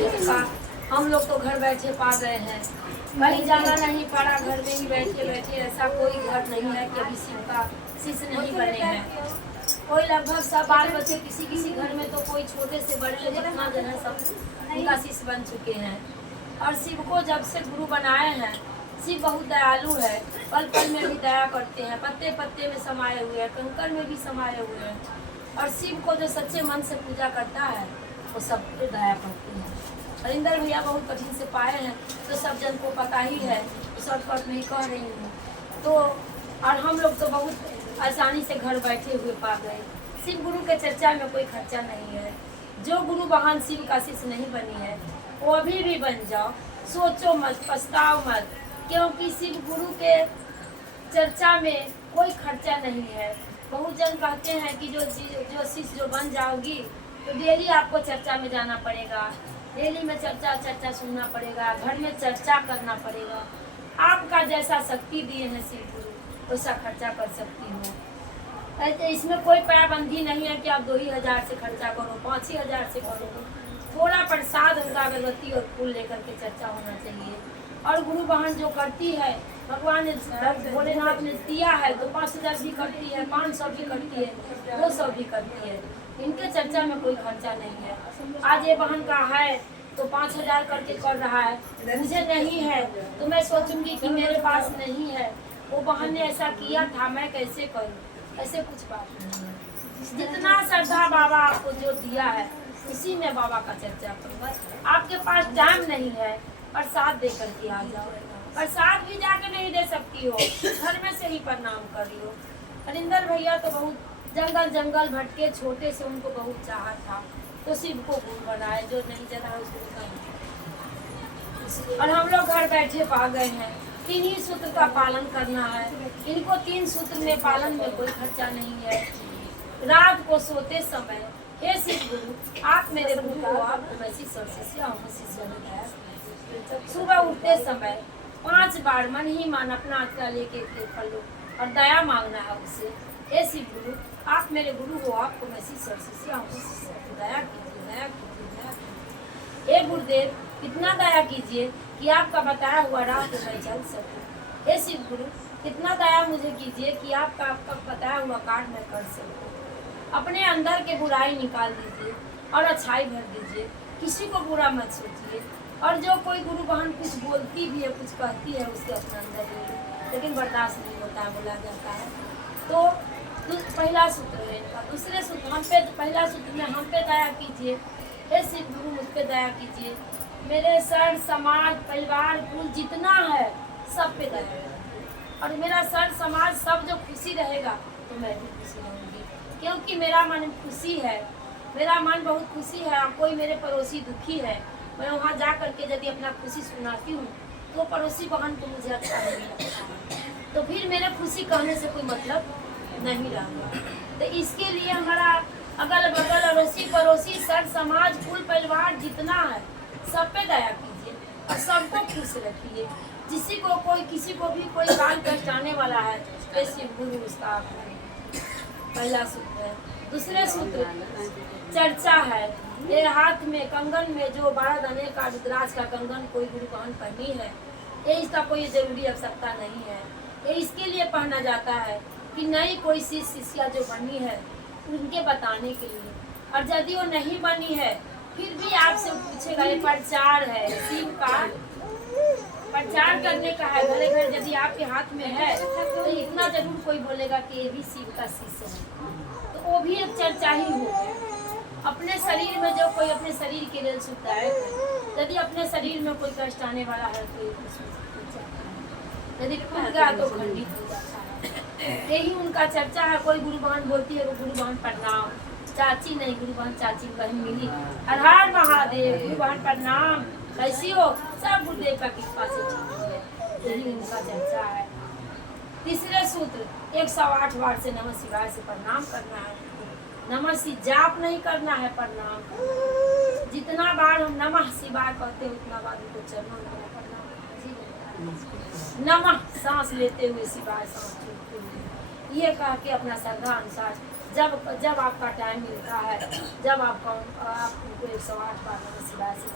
शिव का हम लोग तो घर बैठे पा गए हैं, कहीं जाना नहीं पड़ा, घर में ही बैठे बैठे। ऐसा कोई घर नहीं है कि अभी शिव का शिष्य नहीं बने हैं। कोई लगभग सब बाल बच्चे किसी किसी घर में तो कोई छोटे से बड़े से जितना जन है सब उनका शिष्य बन चुके हैं। और शिव को जब से गुरु बनाए हैं, शिव बहुत दयालु है, पल पल में भी दया करते हैं, पत्ते पत्ते में समाये हुए हैं, कंकर में भी समाये हुए हैं। और शिव को जो सच्चे मन से पूजा करता है वो सब पे दया करते हैं। हरिंदर भैया बहुत कठिन से पाए हैं, तो सब जन को पता ही है, तो शॉर्टकट नहीं कह रही हूँ। तो और हम लोग तो बहुत आसानी से घर बैठे हुए पा गए। शिव गुरु के चर्चा में कोई खर्चा नहीं है। जो गुरु वाहन शिव का शिष्य नहीं बनी है वो अभी भी बन जाओ, सोचो मत, पछताओ मत, क्योंकि शिव गुरु के चर्चा में कोई खर्चा नहीं है। बहुत जन कहते हैं कि जो शिष्य जो बन जाओगी तो डेली आपको चर्चा में जाना पड़ेगा, डेली में चर्चा सुनना पड़ेगा, घर में चर्चा करना पड़ेगा। आपका जैसा शक्ति दिए हैं शिव गुरु वैसा खर्चा कर सकती हो। तो इसमें कोई पाबंदी नहीं है कि आप 2,000 से खर्चा करो, 5,000 से करो। थोड़ा प्रसाद होगा, अगरबत्ती और फूल लेकर के चर्चा होना चाहिए। और गुरु बहन जो करती है, भगवान ने भोलेनाथ ने दिया है तो 5,000 भी करती है, 500 भी करती है, 200 भी करती है। इनके चर्चा में कोई खर्चा नहीं है। आज ये बहन का है तो 5,000 करके कर रहा है, मुझे नहीं है तो मैं सोचूंगी कि मेरे पास नहीं है, वो बहन ने ऐसा किया था, मैं कैसे करूं। ऐसे कुछ बात नहीं है। जितना श्रद्धा बाबा आपको जो दिया है उसी में बाबा का चर्चा करो। आपके पास टाइम नहीं है, प्रसाद दे करके आ जाओ। प्रसाद भी जाके नहीं दे सकती हो, घर में से ही प्रणाम करियो। हरिंदर भैया तो बहुत जंगल भटके, छोटे से उनको बहुत चाहत था तो शिव को गुरु बनाए, जो नहीं जना उसको और हम लोग घर बैठे पा गए हैं। 3 ही सूत्र का पालन करना है। इनको 3 सूत्र में पालन में कोई खर्चा नहीं है। रात को सोते समय हे शिव गुरु आप मेरे गुरु हो, आपको मैं शिष्य शिष्य। सुबह उठते समय 5 बार मन ही मन अपना आत्मा लेके कर लो और दया मांगना है उससे। हे शिव गुरु आप मेरे गुरु हो, आपको मैं शिष्य शिष्य दया कीजिए, दया कीजिए, दया कीजिए। हे गुरुदेव इतना दया कीजिए कि आपका बताया हुआ राह को मैं चल सकूं। हे शिव गुरु कितना दया मुझे कीजिए कि आपका बताया हुआ कार्य मैं कर सकूं। अपने अंदर के बुराई निकाल दीजिए और अच्छाई भर दीजिए, किसी को बुरा मत सोचिए। और जो कोई गुरु बहन कुछ बोलती भी है, कुछ कहती है, उसके अपने अंदर ले, लेकिन बर्दाश्त नहीं होता है, बोला जाता है। तो पहला सूत्र है इनका। दूसरे सूत्र हम पे, पहला सूत्र में हम पे दया कीजिए। हे शिव गुरु मुझ पे दया कीजिए, मेरे सर समाज परिवार कुल जितना है सब पे दया कीजिए। और मेरा सर समाज सब जो खुशी रहेगा तो मैं भी खुशी रहूँगी, क्योंकि मेरा मन खुशी है, मेरा मन बहुत खुशी है। और कोई मेरे पड़ोसी दुखी है, मैं वहाँ जा करके यदि अपना खुशी सुनाती हूँ तो पड़ोसी बहन को मुझे अच्छा नहीं लगता, तो फिर मेरे खुशी कहने से कोई मतलब नहीं रहा। तो इसके लिए हमारा अगल बगल अड़ोसी पड़ोसी सर समाज कुल परिवार जितना है सब पे दया कीजिए और सबको खुश रखिए। किसी को भी कोई काल कष्ट आने वाला है तो शिव गुरु उसका पहला सूत्र है। दूसरे सूत्र चर्चा है। ये हाथ में कंगन में जो 12 दाने का रुद्राक्ष का कंगन कोई गुरु बहन पहनी है, ये इसका कोई जरूरी आवश्यकता नहीं है। ये इसके लिए पहना जाता है कि नई कोई शिष्या जो बनी है उनके बताने के लिए। और यदि वो नहीं बनी है फिर भी आपसे पूछेगा, ये प्रचार है शिव का, प्रचार करने का है। घरे घर यदि आपके हाथ में है तो इतना जरूर कोई बोलेगा कि ये भी शिव का शिष्य है, तो वो भी एक चर्चा ही हो। अपने शरीर में जो कोई अपने शरीर के लिए सुखता है, यदि अपने शरीर में कोई कष्ट आने वाला है तो यदि टूट गया तो खंडित हो जाता है। यही उनका चर्चा है। कोई गुरु बहन बोलती है वो गुरु बहन प्रणाम, चाची नहीं गुरु बहन चाची बहन मिली, हर हर महादेव गुरु बहन प्रणाम, कैसी हो, सब गुरुदेव का कृपा से ठीक है। यही उनका चर्चा है। तीसरे सूत्र 108 बार से नमः शिवाय से प्रणाम करना है। नमः शिवाय जाप नहीं करना है, प्रणाम। जितना बार हम नमः शिवाय कहते हैं उतना बार उनको चरणों में प्रणाम। नमः सांस लेते हुए शिवाय, सांस छोड़ते हुए, ये कह के अपना श्रद्धा अनुसार जब आपका टाइम मिलता है, जब आपको 108 बार नमः शिवाय से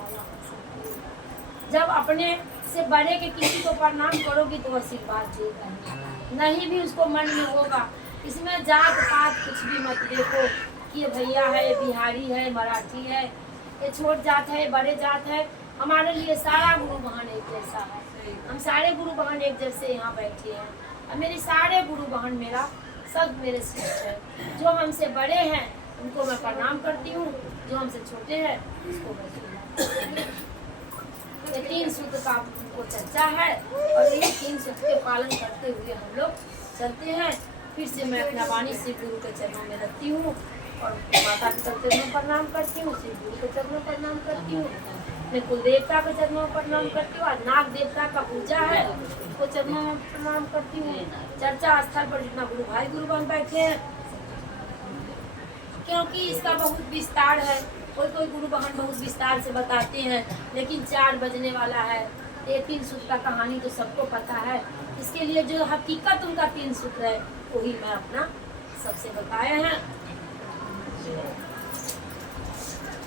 जब अपने से बड़े के किसी को प्रणाम करोगी तो आशीर्वाद देगा, नहीं भी उसको मन में होगा। इसमें जात पात कुछ भी मत देखो कि ये भैया है, ये बिहारी है, मराठी है, ये छोट जात है, बड़े जात है। हमारे लिए सारा गुरु बहन एक जैसा है। हम सारे गुरु बहन एक जैसे यहाँ बैठे हैं और मेरे सारे गुरु बहन मेरा सब मेरे शिष्य है। जो हमसे बड़े हैं उनको मैं प्रणाम करती हूँ, जो हमसे छोटे हैं उसको मैं ये 3 सूत्र का उनको चर्चा है और ये 3 सूत्र के पालन करते हुए हम लोग चलते हैं। फिर से मैं अपना वाणी शिव गुरु के चरणों में रखती हूँ और माता के चरणों प्रणाम करती हूँ, शिव गुरु के चरणों प्रणाम करती हूँ, मैं कुल देवता के चरणों प्रणाम करती हूँ। आज नाग देवता का पूजा है, उसको चरणों में प्रणाम करती हूँ। चर्चा स्थल पर जितना गुरु भाई गुरु बन बैठे हैं, क्योंकि इसका बहुत विस्तार है। कोई कोई गुरु बहन बहुत विस्तार से बताते हैं, लेकिन 4 बजने वाला है। ये 3 सूत्र का कहानी तो सबको पता है। इसके लिए जो हकीकत उनका 3 सूत्र है वही मैं अपना सबसे बताए हैं।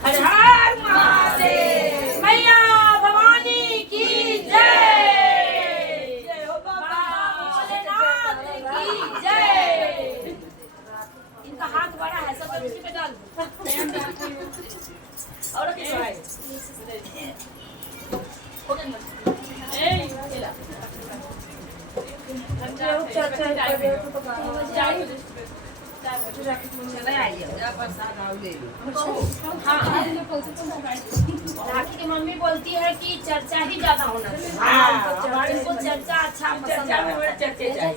हर हर महादेव, मैया भवानी की जय, जय हो बाबा भोलेनाथ की जय। इनका हाथ बड़ा है, सब इसी पे डाल दो। और किस भाई राखी की मम्मी बोलती है कि चर्चा ही ज्यादा होना चाहिए। चर्चा अच्छा पसंद है।